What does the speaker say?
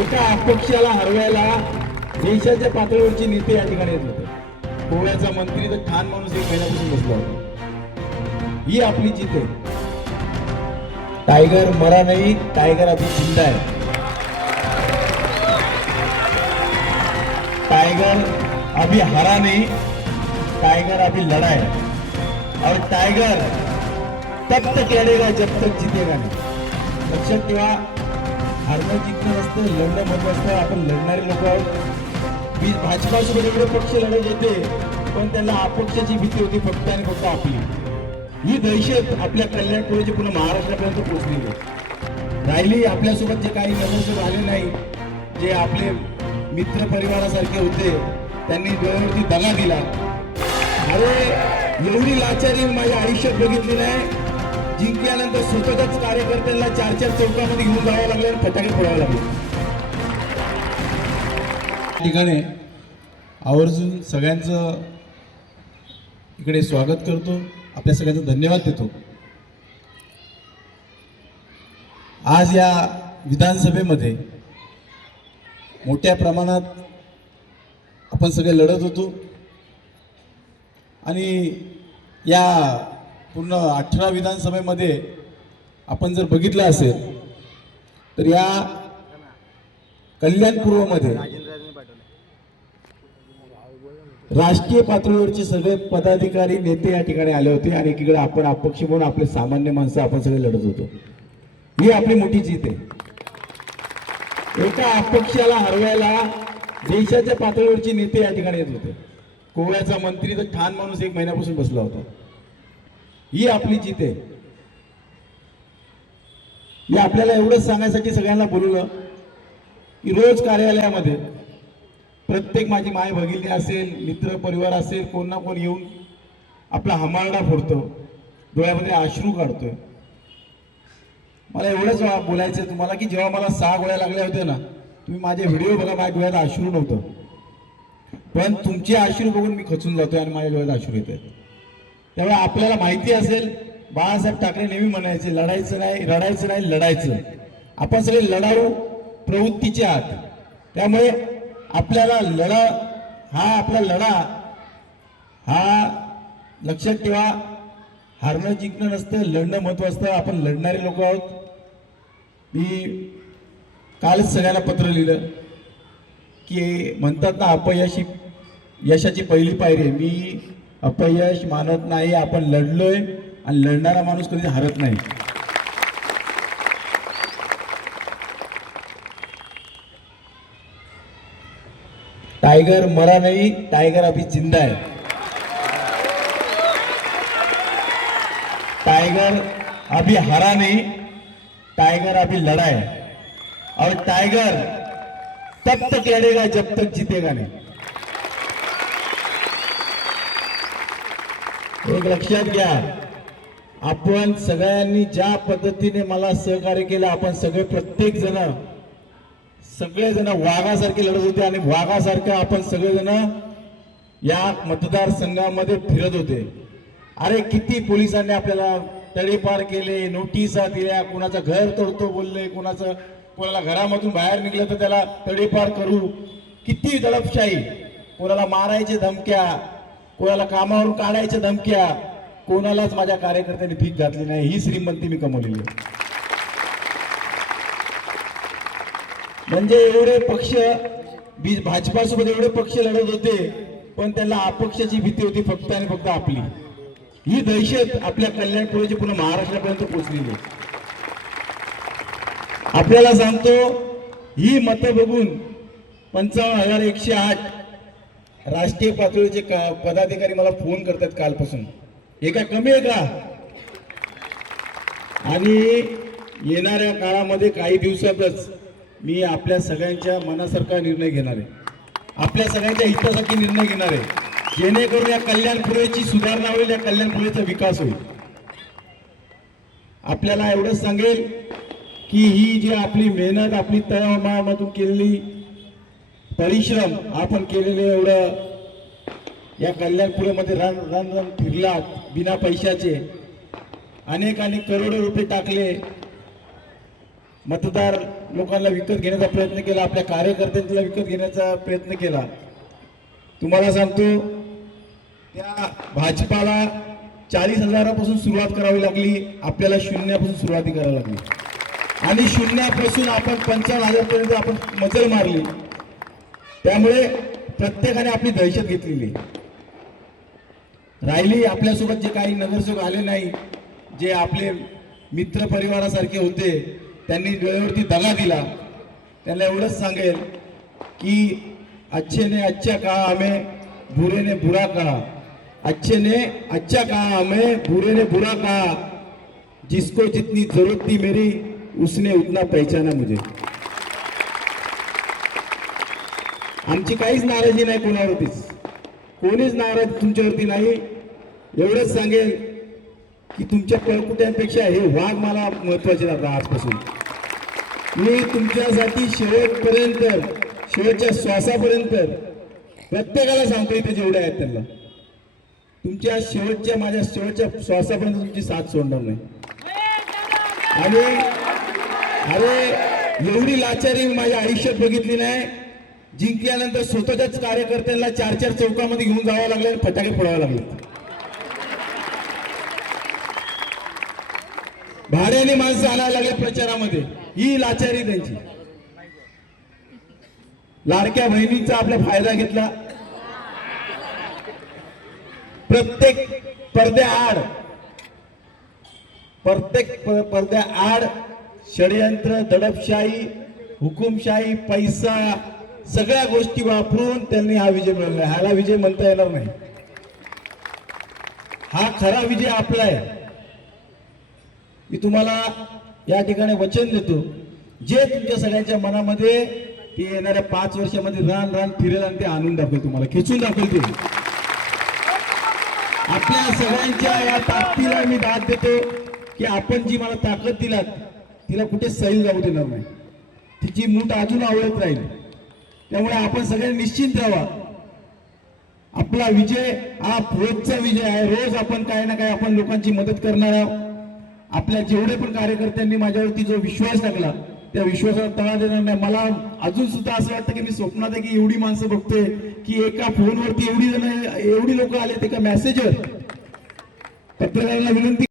एका अपक्षाला हरवायला देशाच्या पातळीवरचे नेते या ठिकाणी येत होते. गोव्याचा मंत्री तर ठाण माणूस एक महिन्यापासून बसला होता. ही आपली जिथे. आहे टायगर मरा नाही टायगर आपली जिंदा आहे. टाइगर अभी हरा नहीं टाइगर अभी लड़ा है और टाइगर तब तक लड़ेगा जब तक जीतेगा नहीं. लक्षात ठेवा हारणं जिंकणं नसतं लढणं महत्वाचं आहे. आपण लढणारे लोक आहोत. मी भाजपासोबत एवढे पक्ष लढत होते पण त्यांना अपक्षाची भीती होती फक्त आणि फक्त आपली. ही दहशत आपल्या कल्याणपुरीची पुन्हा महाराष्ट्रापर्यंत पोहोचलेली आहे. राहिली आपल्यासोबत जे काही नजर आले नाही जे आपले मित्र परिवारासारखे होते त्यांनी डोळ्यावरती दगा दिला. अरे एवढी लाचारी माझ्या आयुष्यात बघितली नाही. जिंकल्यानंतर स्वतःच्याच कार्यकर्त्यांना चार चार चौकामध्ये घेऊन जावं लागलं आणि फटाके फोडावे लागले. ठिकाणी आवर्जून सगळ्यांचं इकडे स्वागत करतो. आपल्या सगळ्यांचा धन्यवाद देतो. आज या विधानसभेमध्ये मोठ्या प्रमाणात आपण सगळे लढत होतो. आणि या पूर्ण अठरा विधानसभेमध्ये आपण जर बघितलं असेल तर या कल्याण पूर्वमध्ये राष्ट्रीय पातळीवरचे सगळे पदाधिकारी नेते या ठिकाणी आले होते आणि एकीकडे आपण अपक्ष म्हणून आपले सामान्य माणसं आपण सगळे लढत होतो. ही आपली मोठी जीत आहे. एका अपक्षाला हरवायला देशाच्या पातळीवरचे नेते या ठिकाणी येत होते. गोव्याचा मंत्री तर ठाण माणूस एक महिन्यापासून बसला होता. ही आपली जीत आहे. मी आपल्याला एवढंच सांगायसाठी सगळ्यांना बोलवलं की रोज कार्यालयामध्ये प्रत्येक माझी माय भगिनी असेल मित्र परिवार असेल कोण ना कोण येऊन आपला हमारडा फोडतो डोळ्यामध्ये अश्रू काढतोय. मला एवढंच बोलायचं तुम्हाला की जेव्हा मला सहा गोळ्या लागल्या होत्या ना तुम्ही माझे व्हिडिओ बघा माझ्या डोळ्यात अश्रू नव्हतं. पण तुमचे अश्रू बघून मी खचून जातोय आणि माझ्या डोळ्यात अश्रू आहेत. त्यामुळे आपल्याला माहिती असेल बाळासाहेब ठाकरे नेहमी म्हणायचे लढायचं नाही रडायचं नाही लढायचं. आपण सगळे लढाऊ प्रवृत्तीचे आहात. त्यामुळे आपल्याला लढा हा आपला लढा हा लक्षात ठेवा. हारणं जिंकणं नसतं लढणं महत्त्व असतं आपण लढणारे लोक आहोत. मी कालच सगळ्यांना पत्र लिहिलं की म्हणतात ना अपयशी यशाची पहिली पायरी आहे. मी अपयश मानत नाही आपण लढलोय आणि लढणारा माणूस कधी हरत नाही. टायगर मरा नाही टायगर अभी जिंदा आहे. टायगर अभी हरा नहीं टाइगर अभी लड़ा है और टाइगर तब तक लड़ेगा जब तक जीतेगा नहीं. एक लक्षात घ्या. आपण सगळ्यांनी ज्या पद्धतीने मला सहकार्य केलं आपण सगळे प्रत्येक जण सगळेजण वाघासारखे लढत होते आणि वाघासारखं आपण सगळेजण या मतदारसंघामध्ये फिरत होते. अरे किती पोलिसांनी आपल्याला तडेपार केले नोटिसा दिल्या कोणाचं घर तोडतो बोलले कोणाचं कोणाला घरामधून बाहेर निघलं तर त्याला तडेपार करू. किती दडपशाही. कोणाला मारायचे धमक्या कोणाला कामावरून काढायच्या धमक्या कोणालाच माझ्या कार्यकर्त्यांनी भीक घातली नाही. ही श्रीमंती मी कमवलेली आहे. म्हणजे एवढे पक्ष बी भाजपासोबत एवढे पक्ष लढत होते पण त्यांना अपक्षाची भीती होती फक्त आणि फक्त आपली. ही दहशत आपल्या कल्याणपुरीची पुन्हा महाराष्ट्रापर्यंत पोहोचलेली आहे. आपल्याला सांगतो ही मतं बघून पंचावन्न हजार एकशे आठ राष्ट्रीय पातळीचे का- पदाधिकारी मला फोन करतात कालपासून. हे काय कमी आहे का आणि येणाऱ्या काळामध्ये काही दिवसातच मी आपल्या सगळ्यांच्या मनासारखा निर्णय घेणार आहे. आपल्या सगळ्यांच्या हितासाठी निर्णय घेणार आहे. जेणेकरून या कल्याणपुरेची सुधारणा होईल या कल्याणपुरेचा विकास होईल. आपल्याला एवढंच सांगेल की ही जी आपली मेहनत आपली तळमळामधून केलेली परिश्रम आपण केलेले एवढं. या कल्याणपुरेमध्ये रान रण रण फिरलात बिना पैशाचे. अनेक अनेक करोडो रुपये टाकले. मतदार लोकांना विकत घेण्याचा प्रयत्न केला आपल्या कार्यकर्त्यांना विकत घेण्याचा प्रयत्न केला. तुम्हाला सांगतो त्या भाजपाला चाळीस हजारापासून सुरुवात करावी लागली आपल्याला शून्यापासून सुरुवाती करावी लागली. आणि शून्यापासून आपण पंचावन्न हजारपर्यंत आपण मजल मारली. त्यामुळे प्रत्येकाने आपली दहशत घेतलेली राहिली आपल्यासोबत जे काही नगरसेवक आले नाही जे आपले मित्र परिवारासारखे होते त्यांनी वेळेवरती दगा दिला. त्यांना एवढंच सांगेल की अच्छे ने अच्छा कहा हमें भुरेने बुरा कहा अच्छे ने अच्छा कहा हमें भुरेने बुरा कहा जिसको जितनी जरूरत थी मेरी उसने उतना पहचाना मुझे. आमची काहीच नाराजी नाही कोणावरतीच कोणीच नाराज तुमच्यावरती नाही. एवढंच सांगेल की तुमच्या कळकुट्यांपेक्षा हे वाघ मला महत्त्वाचे आता आजपासून. मी तुमच्यासाठी शेवटपर्यंत शेवटच्या श्वासापर्यंत प्रत्येकाला सांगतो इथे जेवढे आहेत त्यांना. तुमच्या शेवटच्या माझ्या शेवटच्या श्वासापर्यंत तुमची साथ सोडणार नाही. आणि अरे एवढी लाचारी माझ्या आयुष्यात बघितली नाही. जिंकल्यानंतर स्वतःच्याच कार्यकर्त्यांना चार चार चौकामध्ये घेऊन जावं लागलं आणि फटाके फोडावे लागले. भाड्याने माणसं आणायला लागले प्रचारामध्ये. ही लाचारी त्यांची. लाडक्या बहिणीचा आपला फायदा घेतला. प्रत्येक पडद्या आड. प्रत्येक प- पडद्या आड. षडयंत्र दडपशाही हुकुमशाही पैसा सगळ्या गोष्टी वापरून त्यांनी हा विजय मिळवला ह्याला विजय म्हणता येणार नाही. हा खरा विजय आपला आहे. मी तुम्हाला या ठिकाणी वचन देतो. जे तुमच्या सगळ्यांच्या मनामध्ये ते येणाऱ्या पाच वर्षामध्ये रान रान फिरेल आणि ते आणून दाखवेल तुम्हाला. खेचून दाखवेल ते. आपल्या सगळ्यांच्या या ताकदीला मी दाद देतो की आपण जी मला ताकद दिलात तिला कुठे सैल जाऊ देणार नाही. तिची मूठ अजून आवडत राहील. त्यामुळे आपण सगळे निश्चिंत राहा आपला विजय हा रोजचा विजय आहे. रोज आपण काय ना काय आपण लोकांची मदत करणार आहोत. आपल्या जेवढे पण कार्यकर्त्यांनी माझ्यावरती जो विश्वास टाकला त्या विश्वासाला तळा देणार नाही. मला अजून सुद्धा असं वाटतं की मी स्वप्नात आहे की एवढी माणसं बघतोय की एका फोनवरती एवढी जण एवढी लोक आले एका मेसेजवर पत्रकारांना विनंती